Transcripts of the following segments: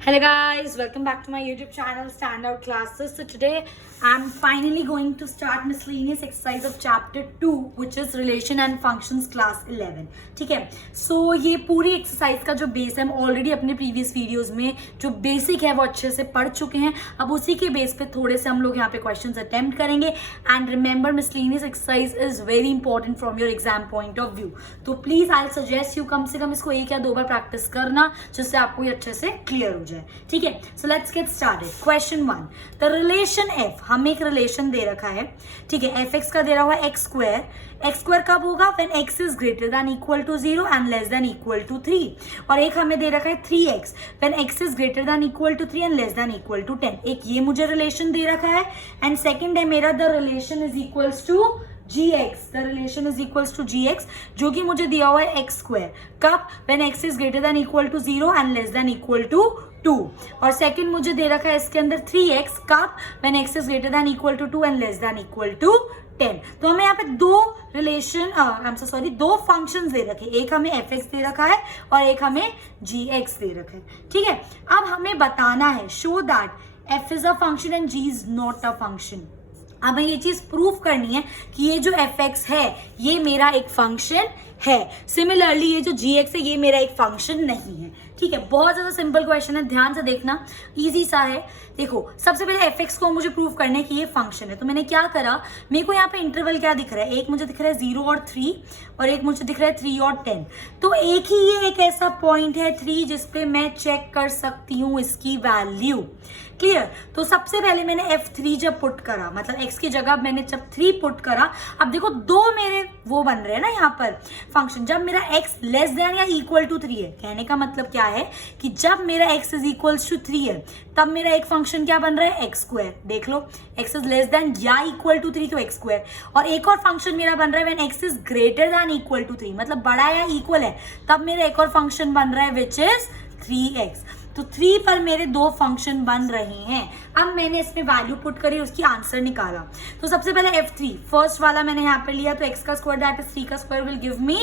Hello guys, welcome back to my YouTube channel Standout Classes. So today I'm finally going to start miscellaneous exercise of chapter 2 which is relation and functions class 11. ठीक है, so ये पूरी exercise का जो base है हम already अपने previous videos में जो बेसिक है वो अच्छे से पढ़ चुके हैं. अब उसी के बेस पे थोड़े से हम लोग यहाँ पे क्वेश्चंस अटेम्प्ट करेंगे. And remember miscellaneous exercise is very important from your exam point of view. तो प्लीज आई सजेस्ट यू कम से कम इसको एक या दो बार प्रैक्टिस करना जिससे आपको ये अच्छे से क्लियर हो जाए. ठीक है, so let's get started. Question 1, the relation F. हमें एक रिलेशन दे रखा है. ठीक है, एफ एक्स का दे रहा हुआ एक्स स्क्वायर. एक्स स्क्वायर कब होगा? When x is greater than equal to 0 and less than equal to 3. और एक हमें दे रखा है 3x when x is greater than equal to 3 and less than equal to 10. एक ये मुझे रिलेशन दे रखा है. एंड सेकंड है मेरा the relation is equals to gx. The relation is equals to gx जो कि मुझे दिया हुआ है एक्स स्क्वायर. कब? When x is greater than equal to 0 and less than equal to 2. और सेकंड मुझे दे रखा है इसके अंदर 3x. कब? When x is greater than equal to 2 and less than equal to 10. तो हमें यहाँ पे दो रिलेशन दो फंक्शंस दे रखे. एक हमें एफ एक्स दे रखा है और एक हमें जी एक्स दे रखा है. ठीक है, अब हमें बताना है show that f is a function and g is not a function. हमें ये चीज प्रूव करनी है कि ये जो एफ एक्स है ये मेरा एक फंक्शन है. सिमिलरली ये जो जी एक्स है ये मेरा एक फंक्शन नहीं है. ठीक है, बहुत ज्यादा सिंपल क्वेश्चन है, ध्यान से देखना, इजी सा है. देखो, सबसे पहले एफ एक्स को मुझे प्रूव करना है कि ये फंक्शन है. तो मैंने क्या करा, मेरे को यहाँ पे इंटरवल क्या दिख रहा है? एक मुझे दिख रहा है 0 और 3 और एक मुझे दिख रहा है 3 और 10. तो एक ही ये एक ऐसा पॉइंट है 3 जिसपे मैं चेक कर सकती हूँ इसकी वैल्यू. क्लियर? तो सबसे पहले मैंने F3 जब पुट करा, मतलब x की जगह मैंने जब 3 पुट करा, अब देखो दो मेरे वो बन रहे हैं ना यहाँ पर फंक्शन. जब मेरा x लेस देन या इक्वल टू 3 है, कहने का मतलब क्या है कि जब मेरा x इज इक्वल्स टू 3 है तब मेरा एक फंक्शन क्या बन रहा है? X square. देख लो, x इज लेस देन या इक्वल टू 3 तो एक्स स्क्वायर. और एक और फंक्शन मेरा बन रहा है when x is greater than equal to 3, मतलब बड़ा या इक्वल है, तब मेरा एक और फंक्शन बन रहा है विच इज 3x. तो 3 पर मेरे दो फंक्शन बन रहे हैं. अब मैंने इसमें वैल्यू पुट करी, उसकी आंसर निकाला. तो सबसे पहले F3 फर्स्ट वाला मैंने यहाँ पे लिया, तो x का स्क्वायर दैट इज 3 का square will give me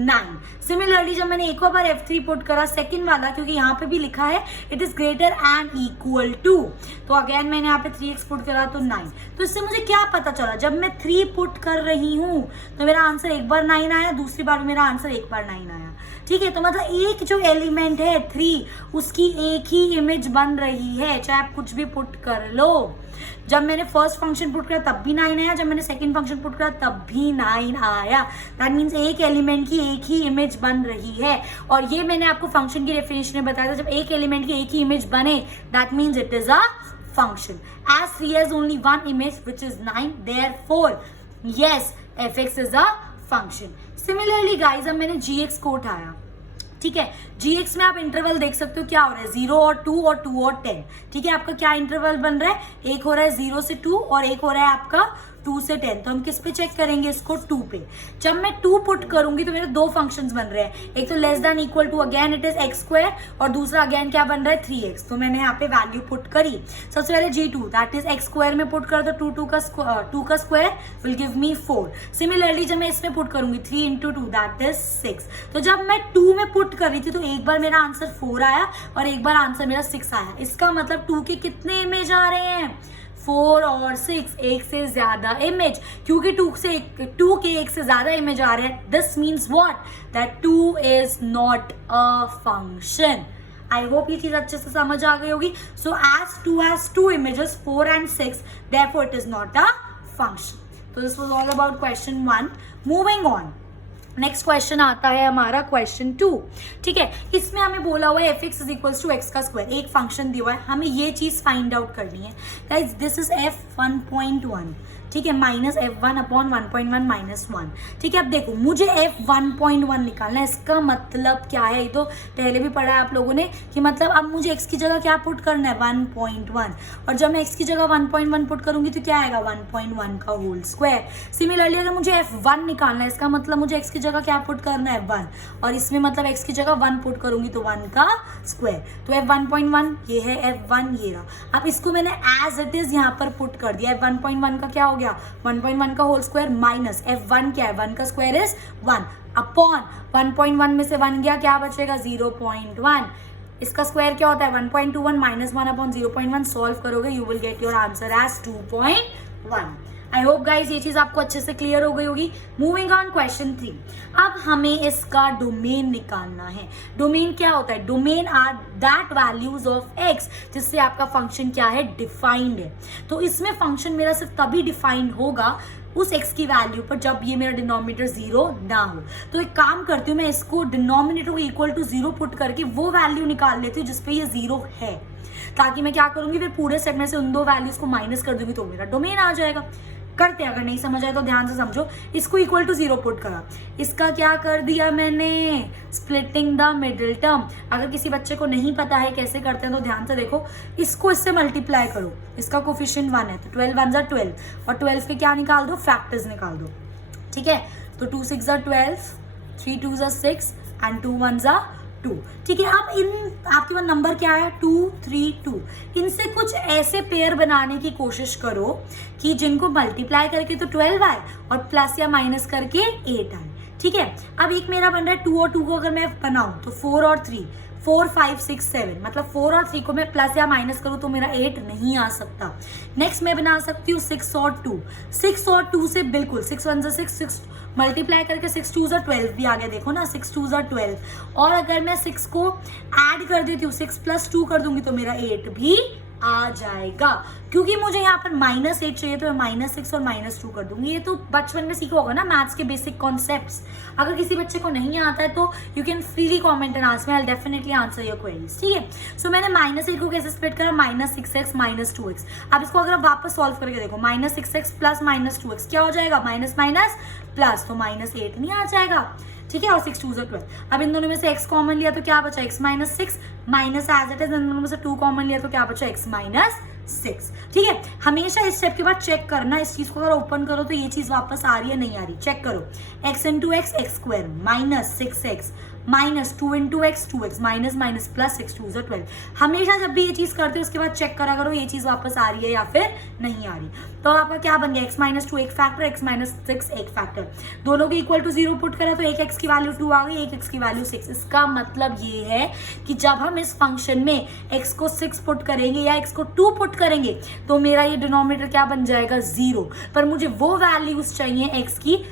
9. Similarly जब मैंने एक और बार F3 पुट करा सेकंड वाला, क्योंकि यहाँ पे भी लिखा है it is greater and equal to, तो अगेन मैंने यहाँ पे 3x पुट करा तो 9. तो इससे मुझे क्या पता चला, जब मैं 3 पुट कर रही हूँ तो मेरा आंसर एक बार 9 आया, दूसरी बार मेरा आंसर एक बार 9 आया. ठीक है, तो मतलब एक जो एलिमेंट है 3 उसकी एक ही इमेज बन रही है, चाहे आप कुछ भी पुट कर लो. जब मैंने फर्स्ट फंक्शन पुट करा तब भी 9 आया, जब मैंने सेकंड फंक्शन पुट करा तब भी 9 आया. दैट मीन्स एक एलिमेंट की एक ही इमेज बन रही है. और ये मैंने आपको फंक्शन की डेफिनेशन में बताया था, जब एक एलिमेंट की एक ही इमेज बने that means it is a function. As 3 has only one image which is 9, therefore yes fx is a function. Similarly guys, अब मैंने gx को उठाया. ठीक है, gx में आप इंटरवल देख सकते हो क्या हो रहा है, 0 और 2 और 2 और 10. ठीक है, आपका क्या इंटरवल बन रहा है? एक हो रहा है 0 से 2 और एक हो रहा है आपका 2 से 10. तो हम किस पे चेक करेंगे इसको? 2 पे. जब मैं 2 पुट करूंगी तो मेरे दो फंक्शंस बन रहे हैं, एक तो less than equal to again it is x square और दूसरा अगेन क्या बन रहा है? 3x. तो मैंने यहाँ पे वैल्यू पुट करी. सबसे पहले g2 that is x square में पुट कर दो, 2 का square will give me 4. Similarly जब मैं इसमें पुट करूंगी 3 इंटू 2 दैट इज 6. तो जब मैं 2 में पुट कर रही थी तो एक बार मेरा आंसर 4 आया और एक बार आंसर मेरा 6 आया. इसका मतलब 2 के कितने इमेज आ रहे हैं? 4 और 6, एक से ज्यादा इमेज. क्योंकि 2 के एक से ज्यादा इमेज आ रहे हैं, this means what? That 2 is not a function. I hope ये चीज अच्छे से समझ आ गई होगी. So as 2 has 2 images 4 and 6, therefore it is not a function. So this was all about question 1. Moving on. Next question आता है हमारा क्वेश्चन 2. ठीक है, इसमें हमें बोला हुआ है f x is equals to x का स्क्वायर. एक फंक्शन दिया हुआ है, हमें ये चीज फाइंड आउट करनी है. Guys this is f1.1. ठीक है, माइनस f1 अपॉन 1.1 माइनस 1. ठीक है, अब देखो मुझे f1.1 निकालना है. इसका मतलब क्या है? ये तो पहले भी पढ़ा है आप लोगों ने कि मतलब अब मुझे x की जगह क्या पुट करना है? 1.1. और जब मैं x की जगह 1.1 पुट करूंगी तो क्या आएगा? 1.1 का होल स्क्वायर. सिमिलरली अगर मुझे f1 निकालना है, इसका मतलब मुझे x की जगह क्या पुट करना है? 1. और इसमें मतलब x की जगह 1 पुट करूंगी तो 1 का स्क्वायर. तो f1.1 ये है, f1 ये रहा. अब इसको मैंने एज इट इज यहाँ पर पुट कर दिया. f1.1 का क्या हो गया? 1.1 का होल स्क्वायर माइनस f1 क्या है? 1 का स्क्वायर इज 1 अपॉन 1.1 में से 1 गया, क्या बचेगा? 0.1. इसका स्क्वायर क्या होता है 1.21 माइनस 1/0.1 सॉल्व करोगे you will get your answer as 2.1। I hope guys ये चीज आपको अच्छे से क्लियर हो गई होगी। Moving on question 3। अब हमें इसका डोमेन निकालना है। डोमेन क्या होता है? Domain are that values of x जिससे आपका फंक्शन क्या है डिफाइंड है। तो इसमें फंक्शन मेरा सिर्फ तभी डिफाइंड होगा उस x की वैल्यू पर जब ये मेरा डिनोमिनेटर 0 ना हो। तो एक काम करती हूँ मैं इसको डिनोमिनेटर को इक्वल टू 0 पुट करके वो वैल्यू निकाल लेती हूँ जिसपे ये 0 है, ताकि मैं क्या करूंगी फिर पूरे सेट में से उन दो वैल्यूज को माइनस कर दूंगी तो मेरा डोमेन आ जाएगा। करते हैं, अगर नहीं समझ आए तो ध्यान से समझो। इसको इक्वल टू 0 पुट करा, इसका क्या कर दिया मैंने स्प्लिटिंग द मिडिल टर्म। अगर किसी बच्चे को नहीं पता है कैसे करते हैं तो ध्यान से देखो, इसको इससे मल्टीप्लाई करो, इसका कोफिशिएंट 1 है तो 12 1 = 12 और 12 के क्या निकाल दो फैक्टर्स निकाल दो, ठीक है। तो 2 6 = 12, 3 2 = 6 एंड 2 1 = 2, ठीक है। अब इन आपके पास नंबर क्या है 2 3 2, इनसे कुछ ऐसे पेयर बनाने की कोशिश करो कि जिनको मल्टीप्लाई करके तो 12 आए और प्लस या माइनस करके 8 आए, ठीक है। अब एक मेरा बन रहा है 2 और 2 को अगर मैं बनाऊं तो 4 और 3, 4 5 6 7, मतलब 4 और 3 को मैं प्लस या माइनस करूं तो मेरा 8 नहीं आ सकता। नेक्स्ट मैं बना सकती हूँ 6 और 2, 6 और 2 से बिल्कुल 6 1 = 6, 6 मल्टीप्लाई करके 6 2 = 12 भी आ गया, देखो ना 6 2 = 12। और अगर मैं 6 को ऐड कर देती हूँ 6 + 2 कर दूंगी तो मेरा 8 भी आ जाएगा। क्योंकि मुझे यहाँ पर -8 चाहिए तो मैं -6 और -2 कर दूंगी। ये तो बचपन में सीखा होगा ना मैथ्स के बेसिक कॉन्सेप्ट्स। अगर किसी बच्चे को नहीं आता है तो you can freely comment and ask me, I will definitely answer your queries, ठीक है। सो मैंने -8 को कैसे स्प्लिट करा, -6x -2x। अब इसको अगर आप वापस सॉल्व करके देखो, -6x प्लस -2x क्या हो जाएगा, माइनस माइनस प्लस, तो -8 नहीं आ जाएगा, ठीक है। और 6 2 = 12। अब इन दोनों में से x कॉमन लिया तो क्या बचा x - 6 minus as it is, इन दोनों में से 2 कॉमन लिया तो क्या बचा x - 6, ठीक है। हमेशा इस स्टेप के बाद चेक करना, इस चीज को अगर ओपन करो तो ये चीज वापस आ रही है नहीं आ रही, चेक करो। x × x x² -6x -2 × x 2x minus minus plus 6 2 = 12। हमेशा जब भी ये चीज करते हो उसके बाद चेक करा करो ये चीज वापस आ रही है या फिर नहीं आ रही। तो आपका क्या बन गया x - 2 एक फैक्टर, x - 6 एक फैक्टर, दोनों को इक्वल टू 0 पुट करा तो एक x की वैल्यू 2 आ गई, एक x की वैल्यू 6। इसका मतलब ये है कि जब हम इस फंक्शन में x को 6 पुट करेंगे या x को 2 पुट करेंगे तो मेरा ये डिनोमिनेटर क्या बन जाएगा 0, पर मुझे वो वैल्यूज चाहिए x की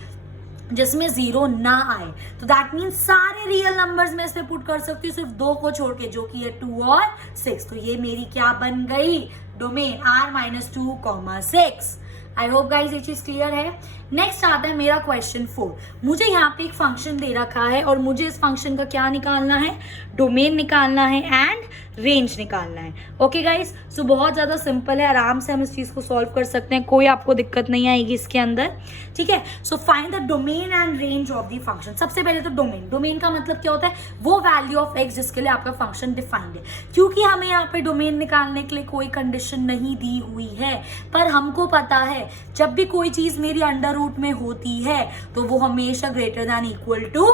जिसमें 0 ना आए। तो दैट मीन्स सारे रियल नंबर्स में इसमें पुट कर सकती हूँ सिर्फ 2 को छोड़ के, जो कि है 2 और 6। तो ये मेरी क्या बन गई, डोमेन r - 2, 6। आई होप गाइज ये चीज क्लियर है। नेक्स्ट आता है मेरा क्वेश्चन 4। मुझे यहाँ पे एक फंक्शन दे रखा है और मुझे इस फंक्शन का क्या निकालना है, डोमेन निकालना है एंड रेंज निकालना है। ओके गाइज, सो बहुत ज़्यादा सिंपल है, आराम से हम इस चीज़ को सॉल्व कर सकते हैं, कोई आपको दिक्कत नहीं आएगी इसके अंदर, ठीक है। So find the domain and range of the function. सबसे पहले तो डोमेन, डोमेन का मतलब क्या होता है, वो वैल्यू ऑफ एक्स जिसके लिए आपका फंक्शन डिफाइंड है। क्योंकि हमें यहाँ पे डोमेन निकालने के लिए कोई कंडीशन नहीं दी हुई है, पर हमको पता है जब भी कोई चीज़ मेरी अंडर रूट में होती है तो वो हमेशा ग्रेटर दैन इक्वल टू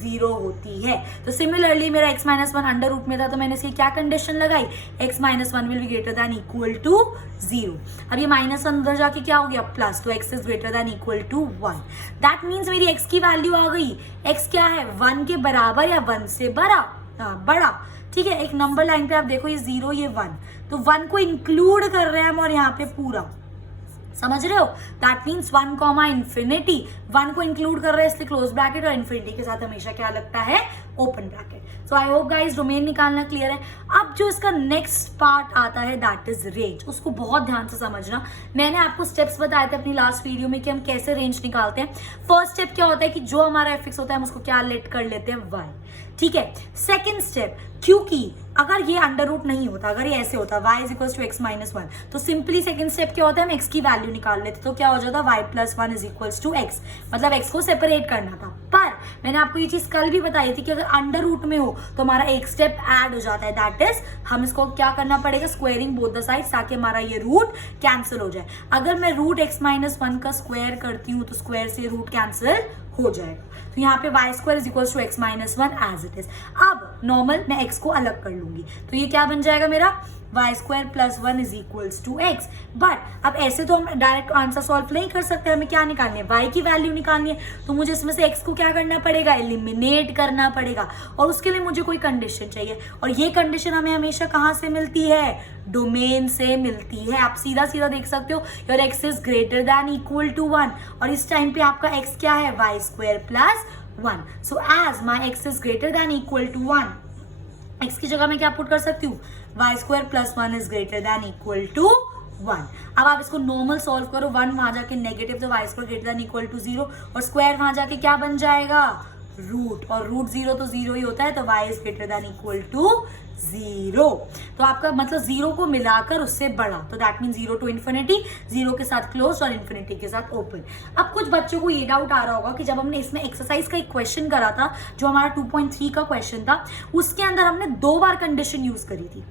0 होती है। तो सिमिलरली मेरा x - 1 अंडर रूट में था तो मैंने इसकी क्या कंडीशन लगाई, x - 1 will be greater than equal to 0। अब ये -1 अंदर जाके क्या हो गया प्लस, तो x is greater than equal to 1। That means मेरी x की वैल्यू आ गई, x क्या है 1 के बराबर या 1 से बड़ा, ठीक है। एक नंबर लाइन पे आप देखो ये 0 ये 1, तो 1 को इंक्लूड कर रहे हैं हम और यहाँ पे पूरा, समझ रहे हो। दैट मीन्स 1, ∞, 1 को इंक्लूड कर रहे हैं इसलिए क्लोज ब्रैकेट, और इन्फिनिटी के साथ हमेशा क्या लगता है ओपन ब्रैकेट। सो आई होप गाइज डोमेन निकालना क्लियर है। अब जो इसका नेक्स्ट पार्ट आता है दैट इज रेंज, उसको बहुत ध्यान से समझना। मैंने आपको स्टेप्स बताए थे अपनी लास्ट वीडियो में कि हम कैसे रेंज निकालते हैं। फर्स्ट स्टेप क्या होता है कि जो हमारा एफ होता है हम उसको क्या लेट कर लेते हैं y, ठीक है। सेकेंड स्टेप, क्योंकि अगर ये अंडर रूट नहीं होता, अगर ये ऐसे होता y = x - 1, तो सिंपली सेकंड स्टेप क्या होता है हम x की वैल्यू निकाल लेते, तो क्या हो जाता y + 1 = x, मतलब x को सेपरेट करना था। पर मैंने आपको ये चीज कल भी बताई थी कि अगर अंडर रूट में हो तो हमारा एक स्टेप ऐड हो जाता है, दैट इज हम इसको क्या करना पड़ेगा, स्क्वायरिंग बोथ द साइड्स, ताकि हमारा ये रूट कैंसिल हो जाए। अगर मैं रूट x - 1 का स्क्वायर करती हूँ तो स्क्वायर से रूट कैंसिल हो जाएगा। तो यहाँ पे y² = x - 1 as it is. अब नॉर्मल मैं x को अलग कर लूंगी तो ये क्या बन जाएगा मेरा y square plus 1 is equals to x. But अब ऐसे तो हम डायरेक्ट आंसर सॉल्व नहीं कर सकते, हमें क्या निकालनी है, वाई की वैल्यू निकालनी है। तो मुझे इसमें से एक्स को क्या करना पड़ेगा, एलिमिनेट करना पड़ेगा, और उसके लिए मुझे कोई कंडीशन चाहिए, और ये कंडीशन हमें हमेशा कहाँ से मिलती है, डोमेन से मिलती है। आप सीधा सीधा देख सकते हो, your x is greater than equal to 1, और इस टाइम पे आपका एक्स क्या है, y square plus 1। So as my x is greater than equal to 1, x की जगह मैं क्या पुट कर सकती हूँ, y square plus 1 is greater than equal to 1। अब आप इसको नॉर्मल सॉल्व करो, 1 वहां जाके नेगेटिव, तो y square greater than equal to 0, और स्क्वायर वहां जाके क्या बन जाएगा, रूट, और रूट 0 तो 0 ही होता है, तो y is greater than equal to 0। तो आपका मतलब 0 को मिलाकर उससे बड़ा, तो दैट मीन 0 टू इन्फिनिटी, 0 के साथ क्लोज और इन्फिनिटी के साथ ओपन। अब कुछ बच्चों को ये डाउट आ रहा होगा कि जब हमने इसमें एक्सरसाइज का एक क्वेश्चन करा था, जो हमारा 2.3 का क्वेश्चन था, उसके अंदर हमने 2 बार कंडीशन यूज करी थी।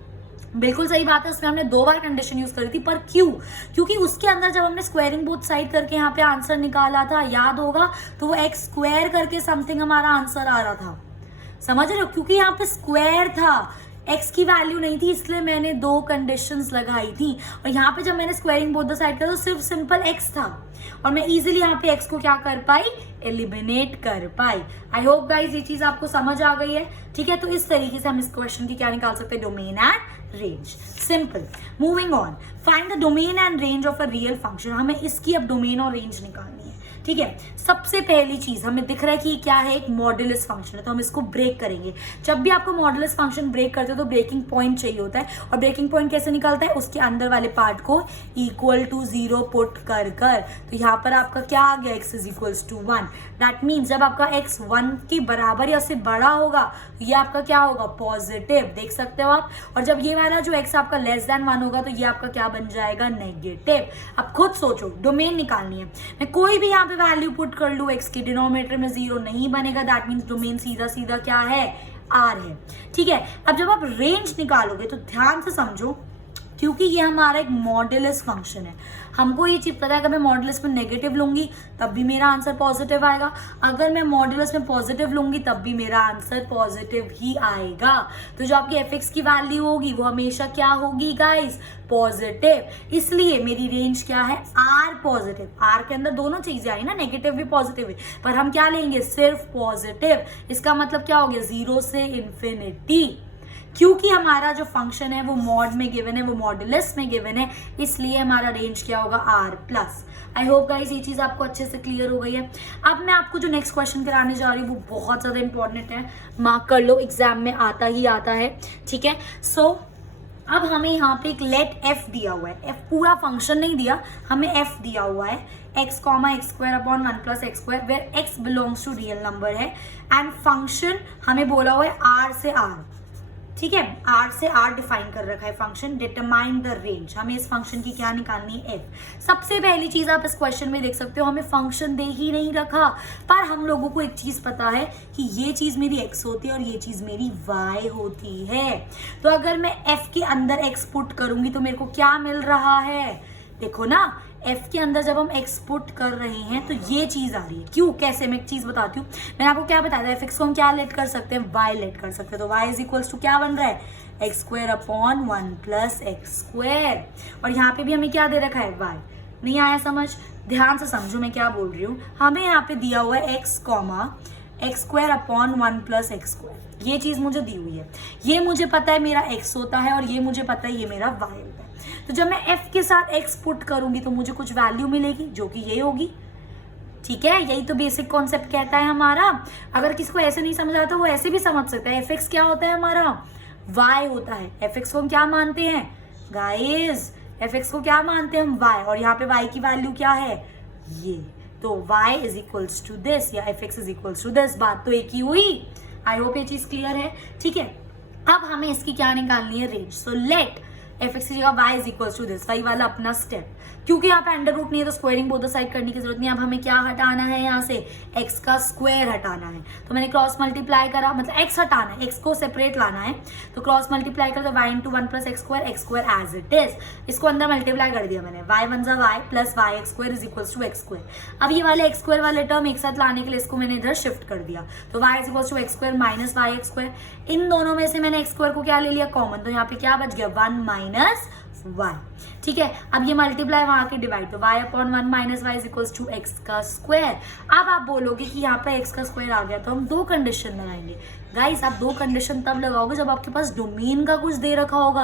बिल्कुल सही बात है, उसमें हमने 2 बार कंडीशन यूज करी थी, पर क्यों, क्योंकि उसके अंदर जब हमने स्क्वायरिंग बोथ साइड करके यहाँ पे आंसर निकाला था, याद होगा, तो वो एक्स स्क्वायर करके समथिंग हमारा आंसर आ रहा था, समझ रहे हो, क्योंकि यहाँ पे स्क्वायर था, एक्स की वैल्यू नहीं थी, इसलिए मैंने 2 कंडीशंस लगाई थी। और यहाँ पे जब मैंने स्क्वायरिंग बोथ द साइड करा तो सिर्फ सिंपल एक्स था, और मैं इजीली यहाँ पे एक्स को क्या कर पाई, एलिमिनेट कर पाई। आई होप गाइज ये चीज आपको समझ आ गई है, ठीक है। तो इस तरीके से हम इस क्वेश्चन की क्या निकाल सकते हैं, domain and range, simple. Moving on, find the domain and range of a real function. हमें इसकी अब डोमेन और रेंज निकालनी है, ठीक है। सबसे पहली चीज हमें दिख रहा है कि क्या है, एक मॉड्यूलस फंक्शन है, तो हम इसको ब्रेक करेंगे। जब भी आपको मॉड्यूलस फंक्शन ब्रेक करते हो तो ब्रेकिंग पॉइंट चाहिए होता है, और ब्रेकिंग पॉइंट कैसे निकलता है, उसके अंदर वाले पार्ट को इक्वल टू 0 पुट कर कर। तो यहाँ पर आपका क्या आ गया, x is equals to 1। That means जब आपका x 1 के बराबर या उससे बड़ा होगा, ये आपका क्या होगा, पॉजिटिव, देख सकते हो आप। और जब ये वाला जो x आपका लेस देन 1 होगा, तो ये आपका क्या बन जाएगा, नेगेटिव। अब खुद सोचो, डोमेन निकालनी है, मैं कोई भी यहाँ पे वैल्यू पुट कर लूं, x की डिनोमिनेटर में 0 नहीं बनेगा, दैट मीन्स डोमेन सीधा सीधा क्या है, R है, ठीक है। अब जब आप रेंज निकालोगे तो ध्यान से समझो, क्योंकि ये हमारा एक मॉड्यूलस फंक्शन है, हमको ये चीज पता है, अगर मैं मॉड्यूलस में नेगेटिव लूंगी तब भी मेरा आंसर पॉजिटिव आएगा, अगर मैं मॉड्यूलस में पॉजिटिव लूंगी तब भी मेरा आंसर पॉजिटिव ही आएगा। तो जो आपकी एफ की वैल्यू होगी वो हमेशा क्या होगी गाइस, पॉजिटिव। इसलिए मेरी रेंज क्या है, आर पॉजिटिव। आर के अंदर दोनों चीजें आई ना, नेगेटिव भी पॉजिटिव भी, पर हम क्या लेंगे, सिर्फ पॉजिटिव। इसका मतलब क्या हो गया, 0 से इन्फिनिटी। क्योंकि हमारा जो फंक्शन है वो मॉड में गिवन है, वो मॉड्यूलस में गिवन है, इसलिए हमारा रेंज क्या होगा, R plus. I hope guys ये चीज आपको अच्छे से क्लियर हो गई है। अब मैं आपको जो नेक्स्ट क्वेश्चन कराने जा रही हूँ वो बहुत ज्यादा इंपॉर्टेंट है, मार्क कर लो, एग्जाम में आता ही आता है, ठीक है। सो अब हमें यहाँ पे एक लेट एफ दिया हुआ है, एफ पूरा फंक्शन नहीं दिया, हमें एफ दिया हुआ है, x comma x square upon 1 plus x square, where x belongs to real number है, एंड फंक्शन हमें बोला हुआ है r से r, ठीक है, R से R डिफाइन कर रखा है फंक्शन। डिटरमाइन द रेंज, हमें इस फंक्शन की क्या निकालनी है, f। सबसे पहली चीज आप इस क्वेश्चन में देख सकते हो, हमें फंक्शन दे ही नहीं रखा, पर हम लोगों को एक चीज पता है कि ये चीज मेरी x होती है और ये चीज मेरी y होती है। तो अगर मैं f के अंदर x पुट करूंगी तो मेरे को क्या मिल रहा है, देखो ना, f के अंदर जब हम x पुट कर रहे हैं तो ये चीज आ रही है। क्यों, कैसे, मैं एक चीज बताती हूँ। मैंने आपको क्या बताया था, fx को हम क्या लेट कर सकते हैं, y लेट कर सकते हैं। तो y इज इक्वल्स टू क्या बन रहा है, x square upon 1 plus x square, और यहाँ पे भी हमें क्या दे रखा है, y। नहीं आया समझ, ध्यान से समझो मैं क्या बोल रही हूँ। हमें यहाँ पे दिया हुआ है x comma x square upon 1 plus x square, ये चीज मुझे दी हुई है, ये मुझे पता है मेरा x होता है, और ये मुझे पता है ये मेरा y होता है। तो जब मैं f के साथ x पुट करूंगी तो मुझे कुछ वैल्यू मिलेगी जो कि ये होगी, ठीक है। यही तो बेसिक कॉन्सेप्ट कहता है हमारा। अगर किसी को ऐसे नहीं समझ आता वो ऐसे भी समझ सकता है, fx क्या होता है हमारा, y होता है। fx को हम क्या मानते हैं गाइस, fx को क्या मानते हैं हम, y, और यहाँ पे y की वैल्यू क्या है, ये, तो y is equals to this, या fx is equals to this. बात तो एक ही हुई। आई होप ये चीज क्लियर है, ठीक है। अब हमें इसकी क्या निकालनी है, रेंज। सो लेट fx की जगह y is equals to this, y वाला अपना स्टेप, क्योंकि यहाँ पे अंडर रूट नहीं है तो स्क्वायरिंग बोथ साइड करने की जरूरत नहीं है। अब हमें क्या हटाना है, यहाँ से x का स्क्वायर हटाना है, तो मैंने क्रॉस मल्टीप्लाई करा, मतलब x हटाना है, x को सेपरेट लाना है, तो क्रॉस मल्टीप्लाई कर, तो y into 1 plus x square as it is, इसको अंदर मल्टीप्लाई कर दिया मैंने, y वन जा y plus y x square is equals to x square. अब ये वाले एक्स स्क्वायर वाले टर्म एक साथ लाने के लिए इसको मैंने इधर शिफ्ट कर दिया, तो y is equals to x square minus y x square. इन दोनों में से मैंने एक्स स्क्वायर को क्या ले लिया, कॉमन, तो यहाँ पे क्या बच गया, 1 - माइनस y, ठीक है। अब ये मल्टीप्लाई वहां के डिवाइड, तो y upon 1 minus y is equals to x का स्क्वायर। अब आप बोलोगे कि यहाँ पे x का स्क्वायर आ गया, तो हम दो कंडीशन लगाएंगे। गाइस आप दो कंडीशन तब लगाओगे जब आपके पास डोमेन का कुछ दे रखा होगा।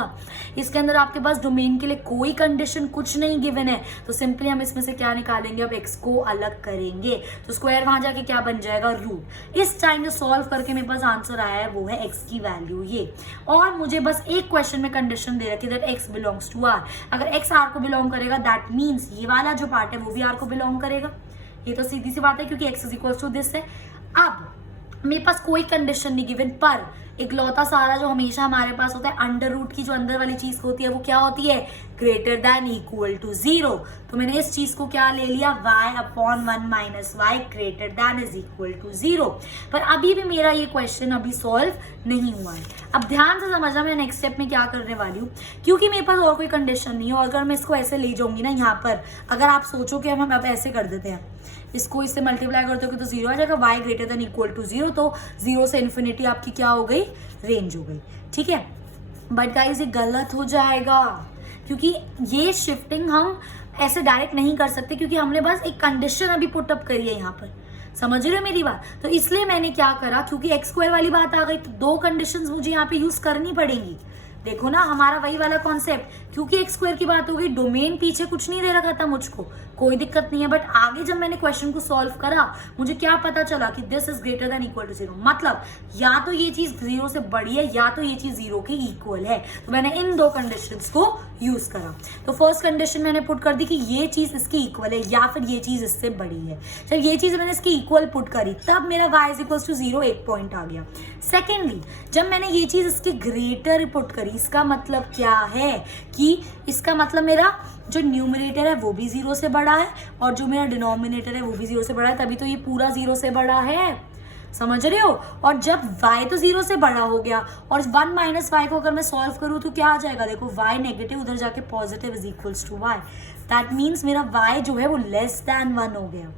इसके अंदर आपके पास डोमेन के लिए कोई कंडीशन कुछ नहीं गिवन है, तो सिंपली हम इसमें से क्या निकालेंगे, अब x को अलग करेंगे, तो स्क्वायर वहां जाके क्या बन जाएगा, रूट। इस टाइम जो सॉल्व करके मेरे पास आंसर आया है वो है x की वैल्यू ये। और मुझे बस एक क्वेश्चन में कंडीशन दे रखी है that x belongs to r। अगर x r को बिलोंग करेगा दैट मीन्स ये वाला जो पार्ट है वो भी r को बिलोंग करेगा। ये तो सीधी सी बात है क्योंकि x is equal to this है। अब मेरे पास कोई कंडीशन नहीं गिवन, पर इकलौता सारा जो हमेशा हमारे पास होता है अंडर रूट की जो अंदर वाली चीज होती है वो क्या होती है, ग्रेटर देन इक्वल टू 0। तो मैंने इस चीज को क्या ले लिया, y upon 1 minus y greater than is equal to 0। पर अभी भी मेरा ये क्वेश्चन अभी सॉल्व नहीं हुआ है। अब ध्यान से समझना मैं नेक्स्ट स्टेप में क्या करने वाली हूँ, क्योंकि मेरे पास और कोई कंडीशन नहीं है। और अगर मैं इसको ऐसे ले जाऊंगी ना यहाँ पर, अगर आप सोचो कि हम अब ऐसे कर देते हैं, इसको इससे मल्टीप्लाई करते हो तो 0 आ जाएगा, y greater than equal to 0, तो 0 से इन्फिनिटी आपकी क्या हो गई, रेंज हो गई, ठीक है। बट गाइस ये गलत हो जाएगा, क्योंकि ये शिफ्टिंग हम ऐसे डायरेक्ट नहीं कर सकते, क्योंकि हमने बस एक कंडीशन अभी पुटअप करी है यहाँ पर। समझ रहे हो मेरी बात? तो इसलिए मैंने क्या करा, क्योंकि एक्स स्क्वायर वाली बात आ गई तो दो कंडीशंस मुझे यहाँ पे यूज करनी पड़ेंगी। देखो ना हमारा वही वाला कॉन्सेप्ट, क्योंकि एक्स स्क्वायर की बात हो गई, डोमेन पीछे कुछ नहीं दे रखा था मुझको, कोई दिक्कत नहीं है। बट आगे जब मैंने क्वेश्चन को सॉल्व करा मुझे क्या पता चला कि this is greater than equal to 0, मतलब या तो ये चीज 0 से बड़ी है या तो ये चीज 0 के इक्वल है। तो मैंने इन दो कंडीशंस को यूज करा। तो फर्स्ट कंडीशन मैंने पुट कर दी कि ये चीज इसके इक्वल है या फिर ये चीज इससे बड़ी है। जब ये चीज मैंने इसकी इक्वल पुट करी तब मेरा y इज इक्वल टू 0 एक पॉइंट आ गया। सेकेंडली जब मैंने ये चीज इसके ग्रेटर पुट करी, इसका मतलब क्या है कि इसका मतलब मेरा जो न्यूमरेटर है वो भी 0 से बड़ा है और जो मेरा डिनोमिनेटर है वो भी 0 से बड़ा है, तभी तो ये पूरा 0 से बड़ा है। समझ रहे हो? और जब y तो 0 से बड़ा हो गया और 1 माइनस वाई को अगर मैं सॉल्व करूँ तो क्या आ जाएगा, देखो y नेगेटिव उधर जाके positive is equals to y। That means मेरा y जो है वो लेस देन 1 हो गया।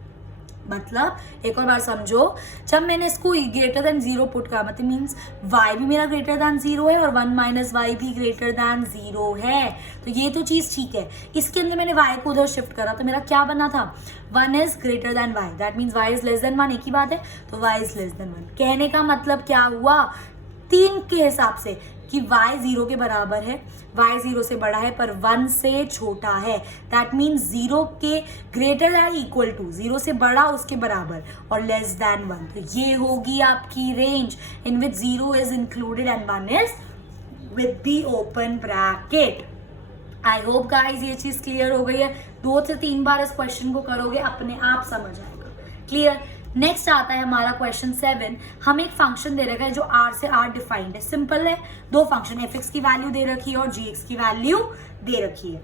मतलब एक और बार समझो, जब मैंने इसको ग्रेटर देन 0 पुट करा, मतलब मीन्स y भी मेरा ग्रेटर देन 0 है और 1 माइनस वाई भी ग्रेटर देन 0 है। तो ये तो चीज ठीक है। इसके अंदर मैंने y को उधर शिफ्ट करा तो मेरा क्या बना था, 1 is greater then y, that means y is less than 1, एक ही बात है। तो y इज लेस देन 1 कहने का मतलब क्या हुआ, 3 के हिसाब से कि y 0 के बराबर है, y 0 से बड़ा है पर 1 से छोटा है। दैट मीन्स 0 के ग्रेटर या इक्वल टू, 0 से बड़ा उसके बराबर और लेस देन 1। तो ये होगी आपकी range in which 0 is included and 1 is with the open bracket. I hope guys ये चीज क्लियर हो गई है। 2 से 3 बार इस क्वेश्चन को करोगे अपने आप समझ आएगा। क्लियर? नेक्स्ट आता है हमारा क्वेश्चन 7। हमें एक फंक्शन दे रखा है जो r से r डिफाइंड है, सिंपल है। दो फंक्शन f(x) की वैल्यू दे रखी है और g(x) की वैल्यू दे रखी है।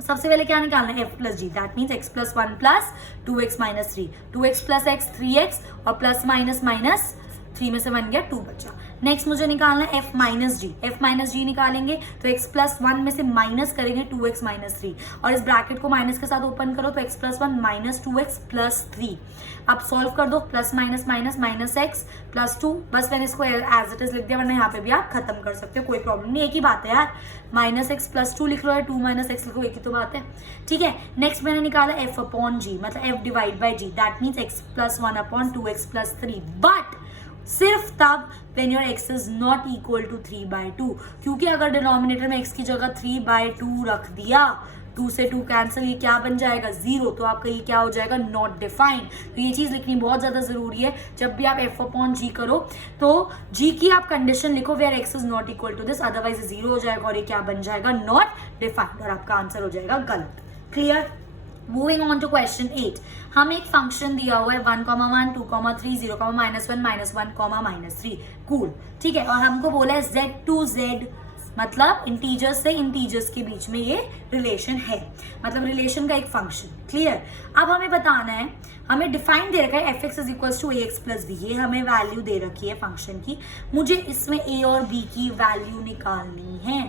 सबसे पहले क्या निकालना है, f plus g, that means x plus 1 plus 2x minus 3, 2x plus x 3x और प्लस माइनस माइनस 3 में से बन गया 2 बचा। नेक्स्ट मुझे निकालना है f माइनस जी। f माइनस जी निकालेंगे तो x प्लस 1 में से माइनस करेंगे 2x माइनस 3 और इस ब्रैकेट को माइनस के साथ ओपन करो तो x plus 1 minus 2x plus 3। अब सॉल्व कर दो, plus minus minus minus x plus 2। बस मैंने इसको एज इट इज लिख दिया, वरना यहाँ पे भी आप खत्म कर सकते हो, कोई प्रॉब्लम नहीं, एक ही बात है यार। माइनस x प्लस 2 लिख लो या 2 माइनस x लिखो, एक ही तो बात है, ठीक है। नेक्स्ट मैंने निकाला f अपॉन जी, मतलब f divide by g, that means x plus 1 upon 2x plus 3, but सिर्फ तब when your x is not equal to 3/2, क्योंकि अगर डिनोमिनेटर में x की जगह 3/2 रख दिया, 2 से 2 कैंसिल, ये क्या बन जाएगा 0, तो आपका ये क्या हो जाएगा नॉट डिफाइंड। तो ये चीज लिखनी बहुत ज्यादा जरूरी है। जब भी आप f अपॉन जी करो तो g की आप कंडीशन लिखो where x is not equal to this, otherwise 0 हो जाएगा और ये क्या बन जाएगा नॉट डिफाइंड और आपका आंसर हो जाएगा गलत। Clear? Moving on to question 8। हमें एक फंक्शन दिया हुआ है 1, 1, 2, 3, 0, -1, -3, कूल, ठीक है। और हमको बोला है z to z, मतलब इंटीजर्स से इंटीजर्स के बीच में ये रिलेशन है, मतलब रिलेशन का एक फंक्शन। क्लियर? अब हमें बताना है, हमें डिफाइन दे रखा है f(x) is equal to ax plus b, ये हमें वैल्यू दे रखी है फंक्शन की। मुझे इसमें a और b की वैल्यू निकालनी है।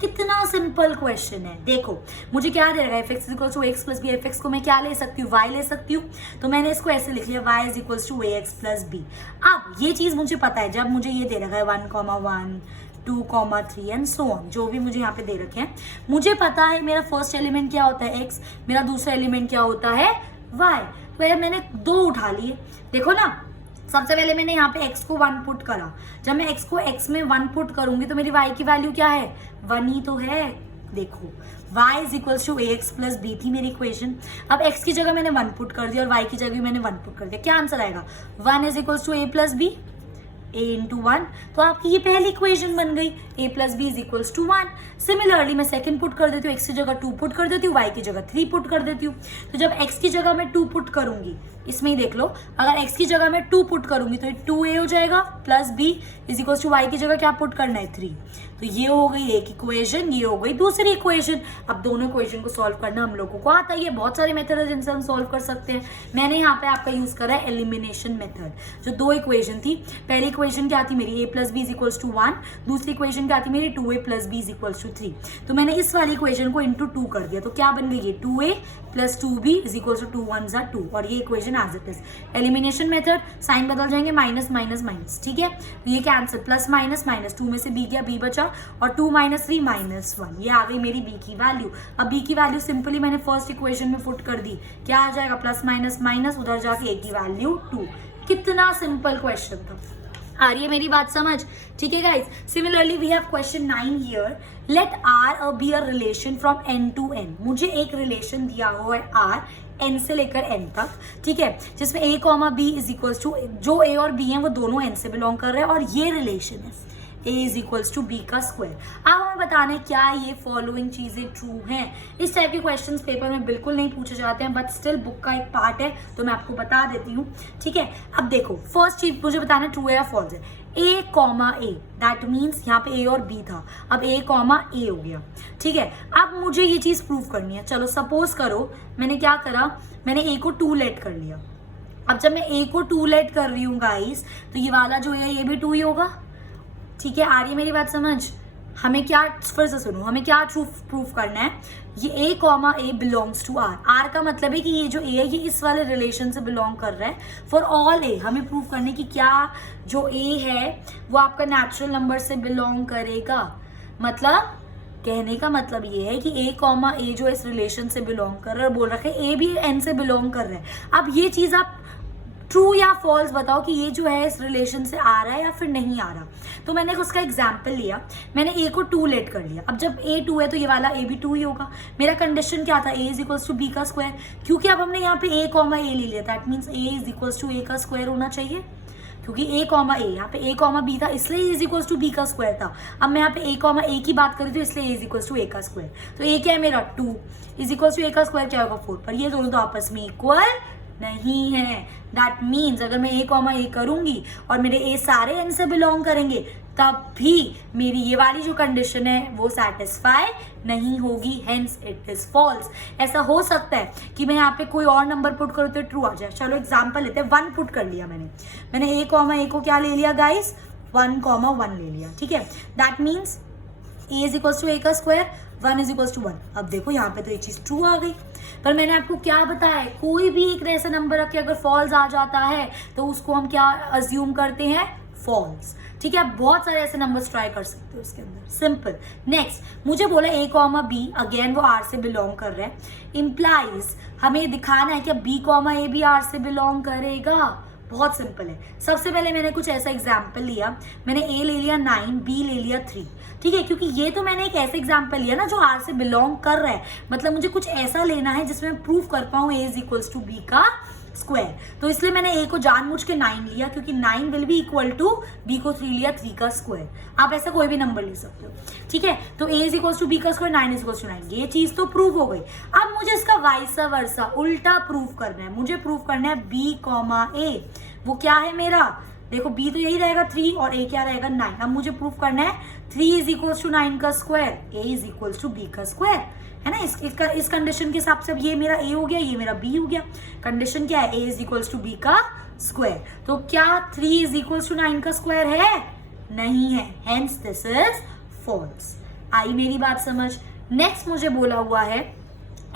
कितना सिंपल क्वेश्चन है। देखो मुझे क्या दे रखा है, f(x) is equal to ax plus b, f(x) को मैं क्या ले सकती हूँ, y ले सकती हूँ, तो मैंने इसको ऐसे लिख लिया y is equal to ax plus b। अब ये चीज मुझे पता है, जब मुझे ये दे रखा है 1, 1, 2, 3 एंड सो ऑन, जो भी मुझे यहाँ पे दे रखे हैं। मुझे पता है मेरा फर्स्ट एलिमेंट क्या होता है x, मेरा दूसरा एलिमेंट क्या होता है y। तो यार मैंने 2 उठा लिए, देखो ना, सबसे पहले मैंने यहाँ पे x को 1 पुट करा। जब मैं x को x में 1 पुट करूंगी तो मेरी y की वैल्यू क्या है, 1 ही तो है। देखो y is equals to ax plus b थी मेरी इक्वेशन। अब x की जगह मैंने 1 पुट कर दिया और y की जगह मैंने 1 पुट कर दिया। क्या आंसर आएगा, 1 is equals to a plus b, a into 1। तो आपकी ये पहली इक्वेशन बन गई, a plus b is equals to 1। Similarly मैं सेकंड पुट कर देती हूँ, x की जगह 2 पुट कर देती हूँ, y की जगह 3 पुट कर देती हूँ। तो जब x की जगह मैं 2 पुट करूंगी, इसमें ही देख लो, अगर x की जगह मैं 2 पुट करूंगी तो ये 2a हो जाएगा plus b is equals to y की जगह क्या पुट करना है, 3। तो ये हो गई एक इक्वेशन, ये हो गई दूसरी इक्वेशन। अब दोनों इक्वेशन को सॉल्व करना हम लोगों को आता है, ये बहुत सारे मेथड है जिनसे हम सॉल्व कर सकते हैं। मैंने यहाँ पे आपका यूज करा है एलिमिनेशन मेथड। जो 2 इक्वेशन थी, पहली इक्वेशन क्या थी मेरी, a plus b is equals to 1, दूसरी इक्वेशन क्या थी मेरी, 2a plus b is equals to 3। तो मैंने इस वाली इक्वेशन को इंटू 2 कर दिया, तो क्या बन गई ये 2a plus 2b is equals to 2 1 = 2, और ये equation as it is. Elimination method, sign बदल जाएंगे, माइनस माइनस माइनस, ठीक है। ये कैंसिल, प्लस माइनस माइनस, 2 में से b गया, b बचा, और 2 - 3 -1, ये आ गई मेरी b की वैल्यू। अब b की वैल्यू सिंपली मैंने फर्स्ट इक्वेशन में पुट कर दी, क्या आ जाएगा, प्लस माइनस माइनस, उधर जाके a की वैल्यू 2। कितना सिंपल क्वेश्चन था, आ रही है मेरी बात समझ, ठीक है guys. Similarly we have question 9 here, let r be a relation from n to n। मुझे एक रिलेशन दिया हुआ है r n से लेकर n तक, ठीक है, जिसमें a, b is equals to, जो a और b हैं वो दोनों n से बिलोंग कर रहे हैं, और ये रिलेशन है a is equals to b का स्क्वायर। अब हमें बताना है क्या ये फॉलोइंग चीजें ट्रू हैं। इस टाइप के क्वेश्चंस पेपर में बिल्कुल नहीं पूछे जाते हैं, बट स्टिल बुक का एक पार्ट है तो मैं आपको बता देती हूँ, ठीक है। अब देखो, फर्स्ट चीज मुझे बताना ट्रू है या फॉल्स है। a, a, दैट मीन्स यहाँ पे a और b था, अब a, a हो गया, ठीक है। अब मुझे ये चीज प्रूव करनी है। चलो सपोज करो मैंने क्या करा, मैंने a को 2 लेट कर लिया। अब जब मैं a को 2 लेट कर रही हूँ गाइस, तो ये वाला जो है ये भी 2 ही होगा, ठीक है। आ रही है मेरी बात समझ। हमें क्या, फिर से सुनो, हमें क्या प्रूफ करना है, ये a, a belongs to r। r का मतलब है कि ये जो a है ये इस वाले रिलेशन से बिलोंग कर रहा है फॉर ऑल a। हमें प्रूफ करने की क्या, जो a है वो आपका नेचुरल नंबर से बिलोंग करेगा। मतलब कहने का मतलब ये है कि a, a जो इस रिलेशन से बिलोंग कर रहा है, बोल रखे a भी n से बिलोंग कर रहा है। अब ये चीज आप ट्रू या फॉल्स बताओ कि ये जो है इस रिलेशन से आ रहा है या फिर नहीं आ रहा। तो मैंने उसका एग्जाम्पल लिया, मैंने a को 2 लेट कर लिया। अब जब a 2 है तो ये वाला a भी 2 ही होगा। मेरा कंडीशन क्या था, a is equals to b का स्क्वायर, क्योंकि अब हमने यहाँ पे a, a ले लिया, that means a is equals to a का स्क्वायर होना चाहिए, क्योंकि a, यहाँ पे a, b था, इसलिए a is equals to b का स्क्वायर था। अब मैं यहाँ पे a, a की बात करूँ तो इसलिए a is equals to a का स्क्वायर। तो a क्या है मेरा, 2 इज इक्वल्स टू a का स्क्वायर क्या होगा, 4। पर ये दोनों तो आपस में इक्वल नहीं है। दैट मीन्स अगर मैं a, a करूंगी और मेरे a सारे n से बिलोंग करेंगे, तब भी मेरी ये वाली जो कंडीशन है वो सेटिस्फाई नहीं होगी, हेंस इट इज फॉल्स। ऐसा हो सकता है कि मैं यहाँ पे कोई और नंबर पुट करूँ तो ट्रू आ जाए। चलो एग्जांपल लेते हैं, 1 पुट कर लिया मैंने a, a को क्या ले लिया गाइस, 1, 1 ले लिया, ठीक है। That means a is equals to a का स्क्वायर, 1 इज इक्वल्स टू 1। अब देखो यहाँ पे तो ये चीज ट्रू आ गई, पर मैंने आपको क्या बताया, कोई भी एक ऐसा नंबर रख के अगर फॉल्स आ जाता है तो उसको हम क्या अज्यूम करते हैं, फॉल्स, ठीक है। आप बहुत सारे ऐसे नंबर्स ट्राई कर सकते हो उसके अंदर, सिंपल। नेक्स्ट मुझे बोला a, b, अगेन वो r से बिलोंग कर रहा है, इम्प्लाइज हमें दिखाना है कि b, a भी r से बिलोंग करेगा। बहुत सिंपल है। सबसे पहले मैंने कुछ ऐसा एग्जाम्पल लिया, मैंने a ले लिया 9, b ले लिया 3, ठीक है, क्योंकि ये तो मैंने एक ऐसा एग्जाम्पल लिया ना जो r से बिलोंग कर रहा है, मतलब मुझे कुछ ऐसा लेना है जिसमें मैं प्रूफ कर पाऊँ a is equals to b का स्क्वायर। तो इसलिए मैंने a को जानबूझ के 9 लिया, क्योंकि 9 will be equal to b को 3 लिया, 3 का स्क्वायर। आप ऐसा कोई भी नंबर ले सकते हो, ठीक है। तो a is equals to b का स्क्वायर, 9 इज इक्वल्स टू 9, ये चीज तो प्रूव हो गई। अब मुझे इसका वाइस वर्सा उल्टा प्रूफ करना है। मुझे प्रूफ करना है b, a, वो क्या है मेरा, देखो b तो यही रहेगा 3 और a क्या रहेगा 9। अब मुझे प्रूफ करना है 3 इज इक्वल्स टू 9 का square, a is equals to b का स्क्वायर, है ना। इस कंडीशन के हिसाब से अब ये मेरा a हो गया, ये मेरा b हो गया। कंडीशन क्या है, a is equals to b का स्क्वायर। तो क्या 3 इज इक्वल्स टू 9 का स्क्वायर है, नहीं है, हेंस दिस इज फॉल्स। आई मेरी बात समझ। नेक्स्ट मुझे बोला हुआ है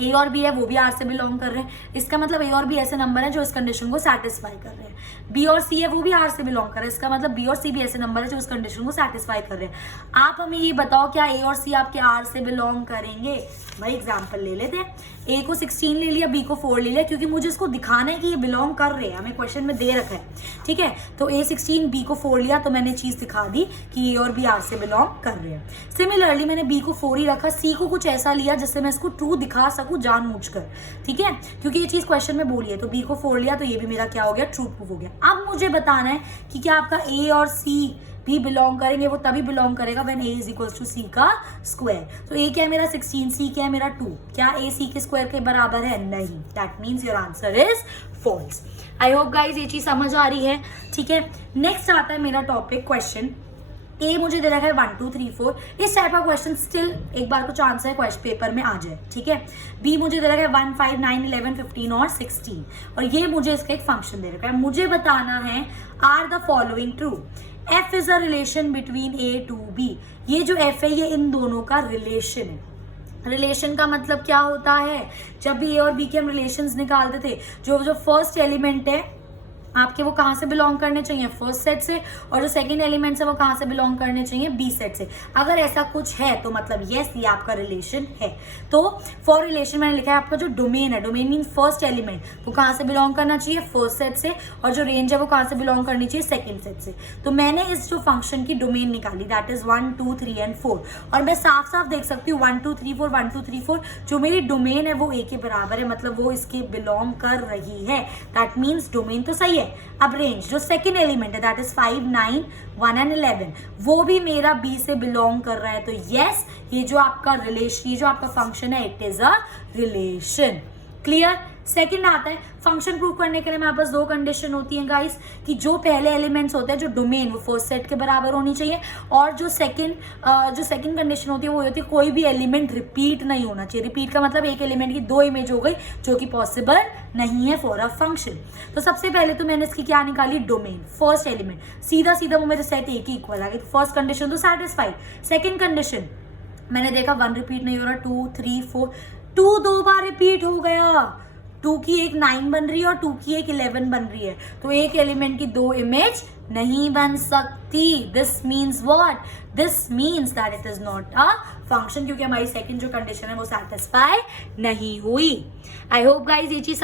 ए और बी है वो भी आर से बिलोंग कर रहे हैं, इसका मतलब ए और बी ऐसे नंबर है जो इस कंडीशन को सेटिस्फाई कर रहे हैं। बी और सी है वो भी आर से बिलोंग कर रहे हैं, इसका मतलब बी और सी भी ऐसे नंबर है जो इस कंडीशन को सेटिस्फाई कर रहे हैं। आप हमें ये बताओ क्या ए और सी आपके आर से बिलोंग करेंगे? भाई एग्जाम्पल ले लेते हैं, ए को 16 ले लिया, बी को 4 ले लिया, क्योंकि मुझे इसको दिखाना है कि ये बिलोंग कर रहे हैं, हमें क्वेश्चन में दे रखा है, ठीक है। तो ए 16 बी को 4 लिया, तो मैंने चीज दिखा दी कि ए और बी आर से बिलोंग कर रहे हैं। सिमिलरली मैंने बी को 4 ही रखा, सी को कुछ ऐसा लिया जिससे मैं इसको ट्रू दिखा सकूं जानबूझकर, ठीक है, क्योंकि ये चीज क्वेश्चन में बोली है। तो बी को 4 लिया, तो ये भी मेरा क्या हो गया, ट्रू प्रूफ हो गया। अब मुझे बताना है कि क्या आपका ए और सी भी बिलोंग करेंगे, वो तभी बिलोंग करेगा when a is equals to c का स्क्वायर। तो a क्या है मेरा 16, c क्या है मेरा 2, क्या a c के स्क्वायर के बराबर है? नहीं, that means your answer is false. I hope guys ये चीज समझ आ रही है, ठीक है। नेक्स्ट आता है मेरा टॉपिक क्वेश्चन ए मुझे दे रखा है 1 2 3 4, इस टाइप का क्वेश्चन स्टिल एक बार को चांस है क्वेश्चन पेपर में आ जाए, ठीक है। बी मुझे दे रखा है 1 5 9 11 15 और 16, और ये मुझे इसका एक फंक्शन दे रखा है। मुझे बताना है are the following true, F is a relation between A to B। ये जो F है ये इन दोनों का रिलेशन है। रिलेशन का मतलब क्या होता है? जब भी A और B के हम रिलेशंस निकालते थे, जो फर्स्ट एलिमेंट है आपके वो कहाँ से बिलोंग करने चाहिए? फर्स्ट सेट से, और जो सेकंड एलिमेंट्स है वो कहाँ से बिलोंग करने चाहिए? बी सेट से। अगर ऐसा कुछ है तो मतलब यस ये आपका रिलेशन है। तो फॉर रिलेशन मैंने लिखा है आपका जो डोमेन है, डोमेन मीन फर्स्ट एलिमेंट, वो कहाँ से बिलोंग करना चाहिए? फर्स्ट सेट से, और जो रेंज है वो कहाँ से बिलोंग करनी चाहिए? सेकेंड सेट से। तो मैंने इस जो फंक्शन की डोमेन निकाली दैट इज 1 2 3 एंड 4, और मैं साफ साफ देख सकती हूँ 1 2 3 4 1 2 3 4 जो मेरी डोमेन है वो ए के बराबर है, मतलब वो इसके बिलोंग कर रही है। दैट मीन्स डोमेन तो सही है। अब रेंज जो सेकेंड एलिमेंट है दैट इज 5 9 1 एंड 11, वो भी मेरा बी से बिलोंग कर रहा है। तो यस ये जो आपका रिलेशन, ये जो आपका फंक्शन है it is a relation. Clear? Second आता है फंक्शन प्रूव करने के लिए हमारे पास दो कंडीशन होती हैं गाइस, कि जो पहले एलिमेंट्स होते हैं जो डोमेन वो फर्स्ट सेट के बराबर होनी चाहिए, और जो सेकंड कंडीशन होती है वो होती है कोई भी एलिमेंट रिपीट नहीं होना चाहिए। रिपीट का मतलब एक एलिमेंट की दो इमेज हो गई, जो कि पॉसिबल नहीं है फॉर अ फंक्शन। तो सबसे पहले तो मैंने इसकी क्या निकाली? डोमेन, फर्स्ट एलिमेंट, सीधा सीधा वो मेरे सेट ए की इक्वल आ गई। फर्स्ट कंडीशन तो सेटिस्फाइड। सेकेंड कंडीशन मैंने देखा 1 रिपीट नहीं हो रहा, 2 3 4, 2 दो बार रिपीट हो गया, 2 की एक 9 बन रही है और 2 की एक 11 बन रही है, तो एक एलिमेंट की दो इमेज नहीं बन सकती। This means what? This means that it is not a function, क्योंकि हमारी सेकंड जो कंडीशन है वो सेटिस्फाई नहीं हुई। आई होप गाइज ये चीज